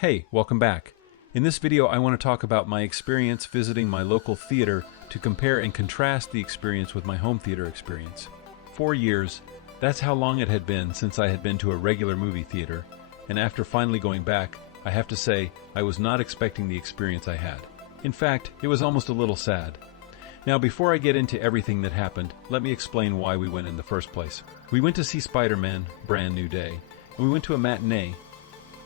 Hey, welcome back. In this video I want to talk about my experience visiting my local theater to compare and contrast the experience with my home theater experience. 4 years, that's how long it had been since I had been to a regular movie theater, and after finally going back, I have to say I was not expecting the experience I had. In fact, it was almost a little sad. Now before I get into everything that happened, let me explain why we went in the first place. We went to see Spider-Man, Brand New Day, and we went to a matinee.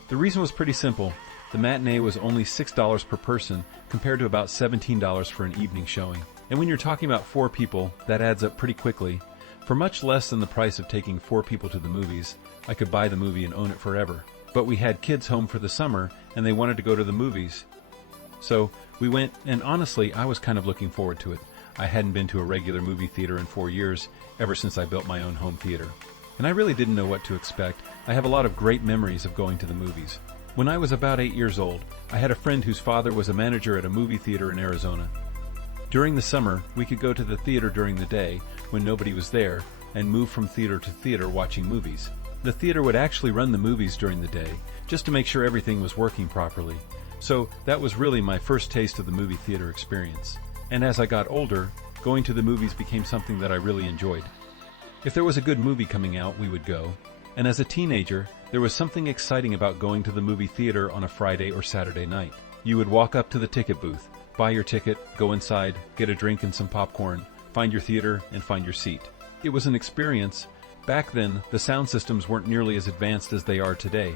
The reason was pretty simple. The matinee was only $6 per person compared to about $17 for an evening showing. And when you're talking about 4 people, that adds up pretty quickly. For much less than the price of taking 4 people to the movies, I could buy the movie and own it forever. But we had kids home for the summer and they wanted to go to the movies. So we went, and honestly, I was kind of looking forward to it. I hadn't been to a regular movie theater in 4 years, ever since I built my own home theater. And I really didn't know what to expect. I have a lot of great memories of going to the movies. When I was about 8 years old, I had a friend whose father was a manager at a movie theater in Arizona. During the summer, we could go to the theater during the day when nobody was there and move from theater to theater watching movies. The theater would actually run the movies during the day, just to make sure everything was working properly. So that was really my first taste of the movie theater experience. And as I got older, going to the movies became something that I really enjoyed. If there was a good movie coming out, we would go. And as a teenager, there was something exciting about going to the movie theater on a Friday or Saturday night. You would walk up to the ticket booth, buy your ticket, go inside, get a drink and some popcorn, find your theater, and find your seat. It was an experience. Back then, the sound systems weren't nearly as advanced as they are today.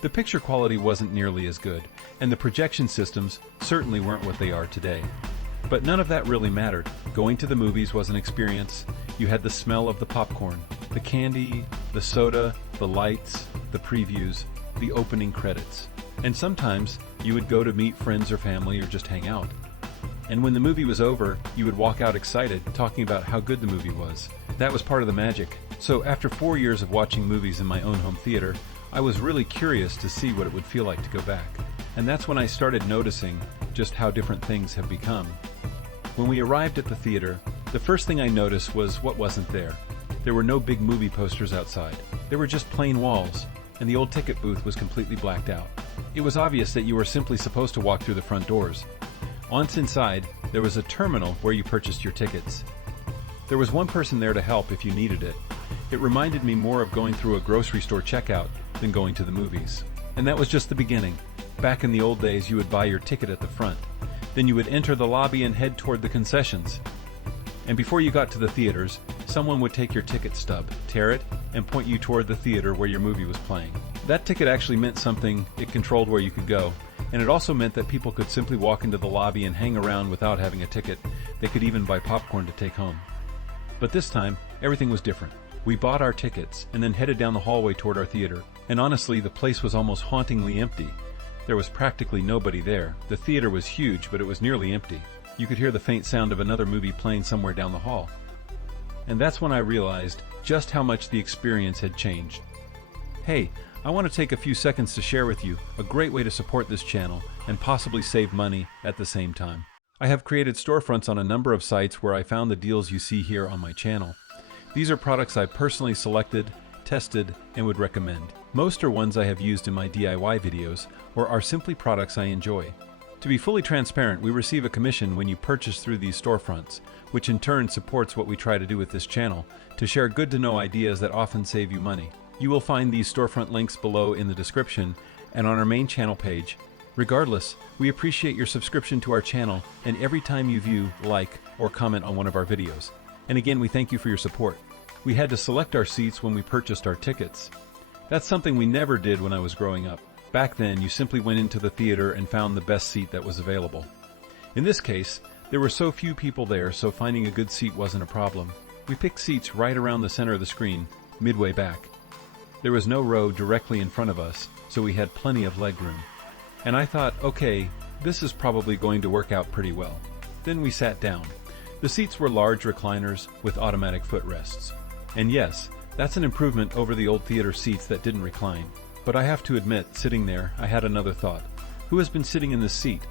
The picture quality wasn't nearly as good, and the projection systems certainly weren't what they are today. But none of that really mattered. Going to the movies was an experience. You had the smell of the popcorn, the candy, the soda, the lights, the previews, the opening credits. And sometimes you would go to meet friends or family or just hang out. And when the movie was over, you would walk out excited, talking about how good the movie was. That was part of the magic. So after 4 years of watching movies in my own home theater, I was really curious to see what it would feel like to go back. And that's when I started noticing just how different things have become. When we arrived at the theater, the first thing I noticed was what wasn't there. There were no big movie posters outside. There were just plain walls, and the old ticket booth was completely blacked out. It was obvious that you were simply supposed to walk through the front doors. Once inside, there was a terminal where you purchased your tickets. There was one person there to help if you needed it. It reminded me more of going through a grocery store checkout than going to the movies. And that was just the beginning. Back in the old days, you would buy your ticket at the front. Then you would enter the lobby and head toward the concessions. And before you got to the theaters, someone would take your ticket stub, tear it, and point you toward the theater where your movie was playing. That ticket actually meant something. It controlled where you could go. And it also meant that people could simply walk into the lobby and hang around without having a ticket. They could even buy popcorn to take home. But this time, everything was different. We bought our tickets and then headed down the hallway toward our theater. And honestly, the place was almost hauntingly empty. There was practically nobody there. The theater was huge, but it was nearly empty. You could hear the faint sound of another movie playing somewhere down the hall. And that's when I realized just how much the experience had changed. Hey, I want to take a few seconds to share with you a great way to support this channel and possibly save money at the same time. I have created storefronts on a number of sites where I found the deals you see here on my channel. These are products I personally selected, tested, and would recommend. Most are ones I have used in my DIY videos or are simply products I enjoy. To be fully transparent, we receive a commission when you purchase through these storefronts, which in turn supports what we try to do with this channel, to share good-to-know ideas that often save you money. You will find these storefront links below in the description and on our main channel page. Regardless, we appreciate your subscription to our channel and every time you view, like, or comment on one of our videos. And again, we thank you for your support. We had to select our seats when we purchased our tickets. That's something we never did when I was growing up. Back then, you simply went into the theater and found the best seat that was available. In this case, there were so few people there, so finding a good seat wasn't a problem. We picked seats right around the center of the screen, midway back. There was no row directly in front of us, so we had plenty of leg room. And I thought, okay, this is probably going to work out pretty well. Then we sat down. The seats were large recliners with automatic footrests. And yes, that's an improvement over the old theater seats that didn't recline. But I have to admit, sitting there, I had another thought. Who has been sitting in this seat?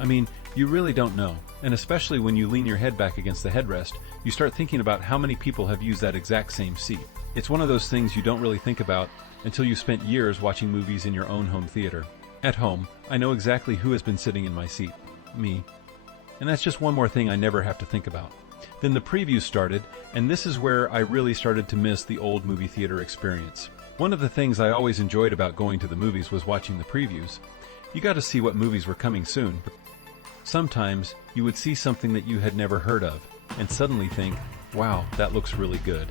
I mean, you really don't know. And especially when you lean your head back against the headrest, you start thinking about how many people have used that exact same seat. It's one of those things you don't really think about until you spent years watching movies in your own home theater. At home, I know exactly who has been sitting in my seat. Me. And that's just one more thing I never have to think about. Then the preview started, and this is where I really started to miss the old movie theater experience. One of the things I always enjoyed about going to the movies was watching the previews. You got to see what movies were coming soon. Sometimes you would see something that you had never heard of, and suddenly think, wow, that looks really good.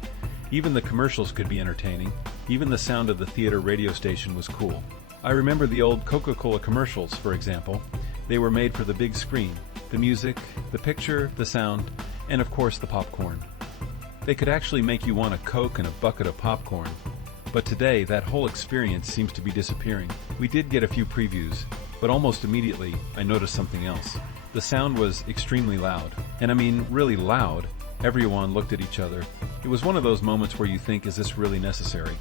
Even the commercials could be entertaining. Even the sound of the theater radio station was cool. I remember the old Coca-Cola commercials, for example. They were made for the big screen. The music, the picture, the sound, and of course the popcorn. They could actually make you want a Coke and a bucket of popcorn. But today, that whole experience seems to be disappearing. We did get a few previews, but almost immediately I noticed something else. The sound was extremely loud. And I mean really loud. Everyone looked at each other. It was one of those moments where you think, is this really necessary?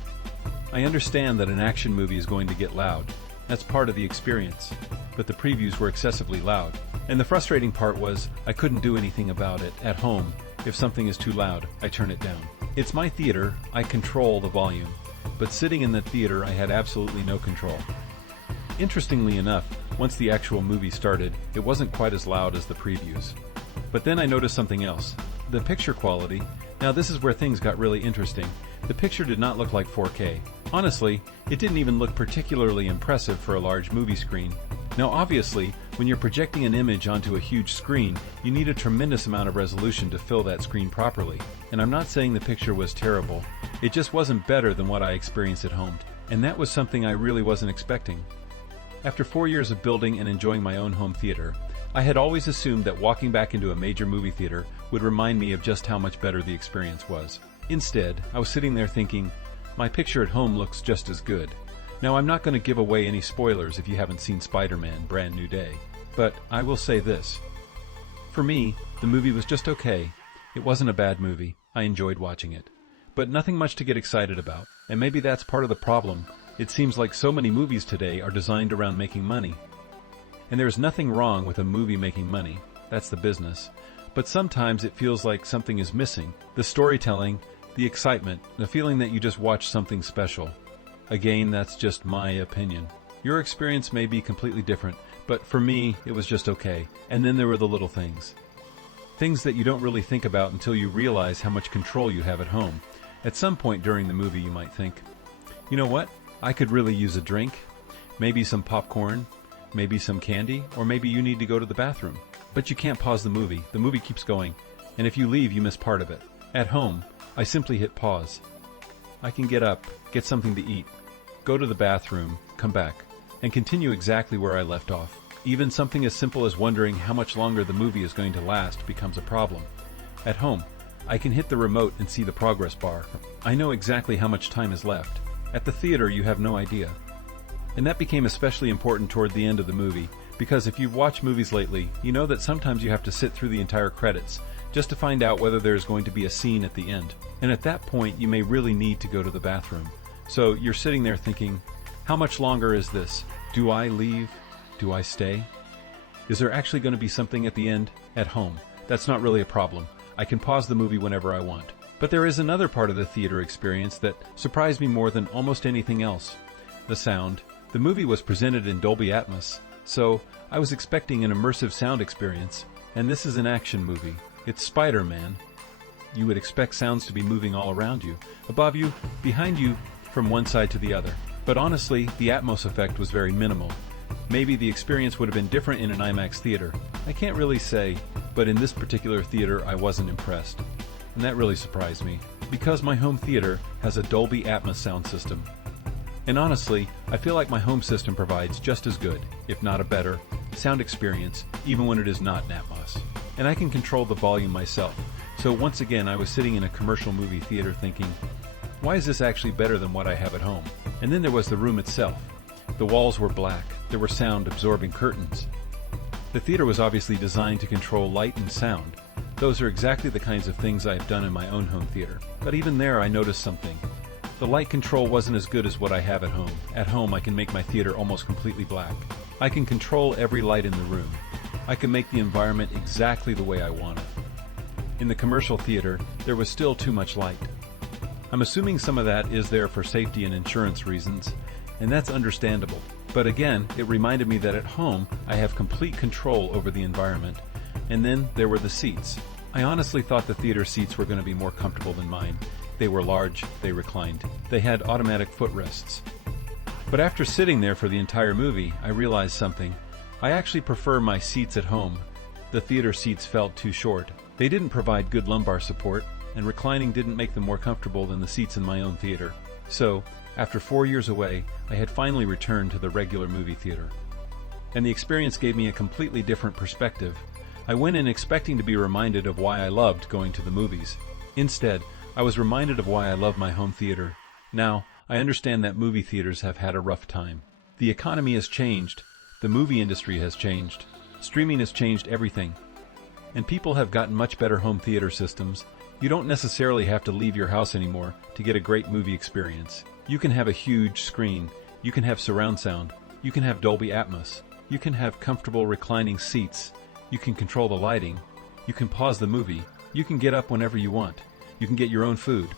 I understand that an action movie is going to get loud. That's part of the experience. But the previews were excessively loud. And the frustrating part was, I couldn't do anything about it. At home, if something is too loud, I turn it down. It's my theater, I control the volume. But sitting in the theater, I had absolutely no control. Interestingly enough, once the actual movie started, it wasn't quite as loud as the previews. But then I noticed something else. The picture quality. Now this is where things got really interesting. The picture did not look like 4K. Honestly, it didn't even look particularly impressive for a large movie screen. Now obviously, when you're projecting an image onto a huge screen, you need a tremendous amount of resolution to fill that screen properly. And I'm not saying the picture was terrible, it just wasn't better than what I experienced at home. And that was something I really wasn't expecting. After 4 years of building and enjoying my own home theater, I had always assumed that walking back into a major movie theater would remind me of just how much better the experience was. Instead, I was sitting there thinking, my picture at home looks just as good. Now, I'm not going to give away any spoilers if you haven't seen Spider-Man: Brand New Day, but I will say this. For me, the movie was just okay. It wasn't a bad movie. I enjoyed watching it. But nothing much to get excited about, and maybe that's part of the problem. It seems like so many movies today are designed around making money. And there's nothing wrong with a movie making money. That's the business. But sometimes it feels like something is missing. The storytelling, the excitement, the feeling that you just watched something special. Again, that's just my opinion. Your experience may be completely different, but for me, it was just okay. And then there were the little things. Things that you don't really think about until you realize how much control you have at home. At some point during the movie, you might think, you know what? I could really use a drink, maybe some popcorn, maybe some candy, or maybe you need to go to the bathroom. But you can't pause the movie keeps going, and if you leave, you miss part of it. At home, I simply hit pause. I can get up, get something to eat, go to the bathroom, come back, and continue exactly where I left off. Even something as simple as wondering how much longer the movie is going to last becomes a problem. At home, I can hit the remote and see the progress bar. I know exactly how much time is left. At the theater, you have no idea. And that became especially important toward the end of the movie, because if you've watched movies lately, you know that sometimes you have to sit through the entire credits just to find out whether there's going to be a scene at the end. And at that point, you may really need to go to the bathroom. So you're sitting there thinking, how much longer is this? Do I leave? Do I stay? Is there actually going to be something at the end? At home, that's not really a problem. I can pause the movie whenever I want. But there is another part of the theater experience that surprised me more than almost anything else. The sound. The movie was presented in Dolby Atmos, so I was expecting an immersive sound experience, and this is an action movie. It's Spider-Man. You would expect sounds to be moving all around you, above you, behind you, from one side to the other. But honestly, the Atmos effect was very minimal. Maybe the experience would have been different in an IMAX theater. I can't really say, but in this particular theater I wasn't impressed. And that really surprised me, because my home theater has a Dolby Atmos sound system. And honestly, I feel like my home system provides just as good, if not a better, sound experience, even when it is not in Atmos. And I can control the volume myself. So once again, I was sitting in a commercial movie theater thinking, why is this actually better than what I have at home? And then there was the room itself. The walls were black. There were sound-absorbing curtains. The theater was obviously designed to control light and sound. Those are exactly the kinds of things I have done in my own home theater. But even there, I noticed something. The light control wasn't as good as what I have at home. At home, I can make my theater almost completely black. I can control every light in the room. I can make the environment exactly the way I want it. In the commercial theater, there was still too much light. I'm assuming some of that is there for safety and insurance reasons, and that's understandable. But again, it reminded me that at home, I have complete control over the environment. And then there were the seats. I honestly thought the theater seats were going to be more comfortable than mine. They were large, they reclined. They had automatic footrests. But after sitting there for the entire movie, I realized something. I actually prefer my seats at home. The theater seats felt too short. They didn't provide good lumbar support, and reclining didn't make them more comfortable than the seats in my own theater. So, after 4 years away, I had finally returned to the regular movie theater. And the experience gave me a completely different perspective. I went in expecting to be reminded of why I loved going to the movies. Instead, I was reminded of why I love my home theater. Now, I understand that movie theaters have had a rough time. The economy has changed. The movie industry has changed. Streaming has changed everything. And people have gotten much better home theater systems. You don't necessarily have to leave your house anymore to get a great movie experience. You can have a huge screen. You can have surround sound. You can have Dolby Atmos. You can have comfortable reclining seats. You can control the lighting. You can pause the movie. You can get up whenever you want. You can get your own food.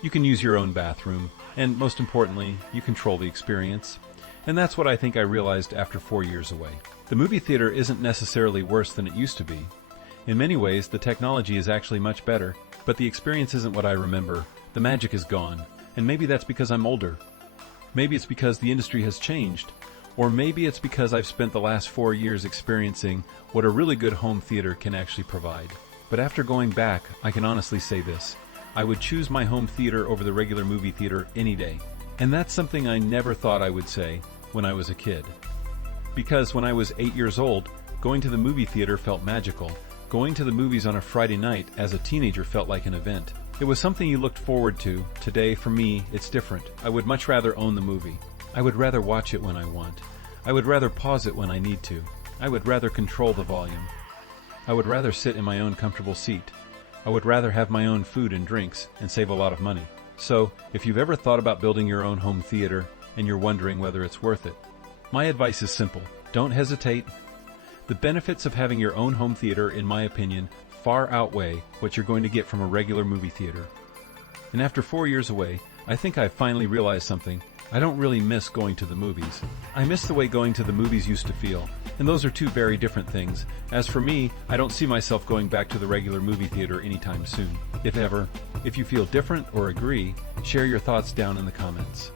You can use your own bathroom. And most importantly, you control the experience. And that's what I think I realized after 4 years away. The movie theater isn't necessarily worse than it used to be. In many ways, the technology is actually much better, but the experience isn't what I remember. The magic is gone. And maybe that's because I'm older. Maybe it's because the industry has changed. Or maybe it's because I've spent the last 4 years experiencing what a really good home theater can actually provide. But after going back, I can honestly say this. I would choose my home theater over the regular movie theater any day. And that's something I never thought I would say when I was a kid. Because when I was 8 years old, going to the movie theater felt magical. Going to the movies on a Friday night as a teenager felt like an event. It was something you looked forward to. Today, for me, it's different. I would much rather own the movie. I would rather watch it when I want. I would rather pause it when I need to. I would rather control the volume. I would rather sit in my own comfortable seat. I would rather have my own food and drinks and save a lot of money. So, if you've ever thought about building your own home theater and you're wondering whether it's worth it, my advice is simple. Don't hesitate. The benefits of having your own home theater, in my opinion, far outweigh what you're going to get from a regular movie theater. And after 4 years away, I think I've finally realized something. I don't really miss going to the movies. I miss the way going to the movies used to feel. And those are two very different things. As for me, I don't see myself going back to the regular movie theater anytime soon. If ever. If you feel different or agree, share your thoughts down in the comments.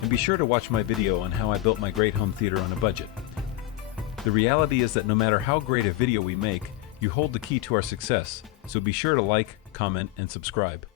And be sure to watch my video on how I built my great home theater on a budget. The reality is that no matter how great a video we make, you hold the key to our success. So be sure to like, comment, and subscribe.